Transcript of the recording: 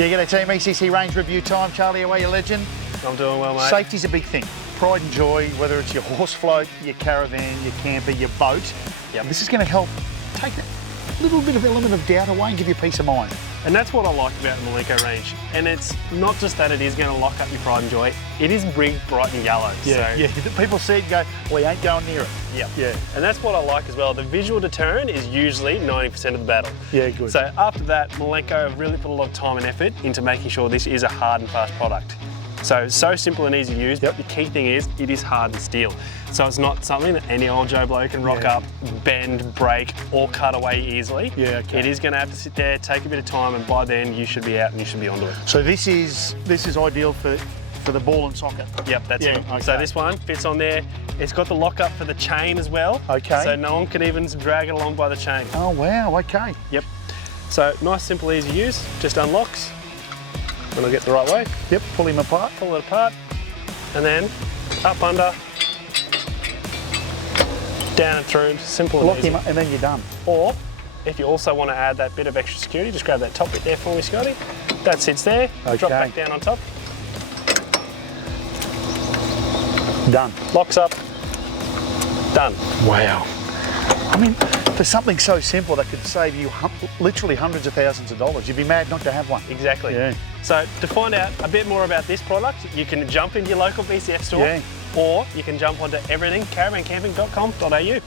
G'day team, ECC range review time. Charlie, how are you, legend? I'm doing well, mate. Safety's a big thing. Pride and joy, whether it's your horse float, your caravan, your camper, your boat. Yep. This is going to help take that little bit of element of doubt away and give you peace of mind. And that's what I like about the Milenco range. And it's not just that it is going to lock up your pride and joy, it is rigged bright and yellow. Yeah, so, yeah. People see it and go, we ain't going near it. Yeah. And that's what I like as well. The visual deterrent is usually 90% of the battle. Yeah, good. So after that, Milenco have really put a lot of time and effort into making sure this is a hard and fast product. So simple and easy to use, but the key thing is it is hardened steel. So it's not something that any old Joe Blow can rock up, bend, break, or cut away easily. Yeah, okay. It is going to have to sit there, take a bit of time, and by then you should be out and you should be onto it. So this is ideal for the ball and socket. Yep, that's it. Okay. So this one fits on there. It's got the lockup for the chain as well. Okay. So no one can even drag it along by the chain. Oh wow, okay. Yep. So nice, simple, easy use. Just unlocks. When I get the right way. Yep, pull him apart. Pull it apart. And then up under. Down and through, simple and Lock easy. him up and then you're done. Or, if you also want to add that bit of extra security, just grab that top bit there for me, Scotty. That sits there, drop back down on top. Done. Locks up, done. Wow. I mean, for something so simple that could save you literally hundreds of thousands of dollars, you'd be mad not to have one. Exactly. Yeah. So to find out a bit more about this product, you can jump into your local BCF store, or you can jump onto everythingcaravancamping.com.au.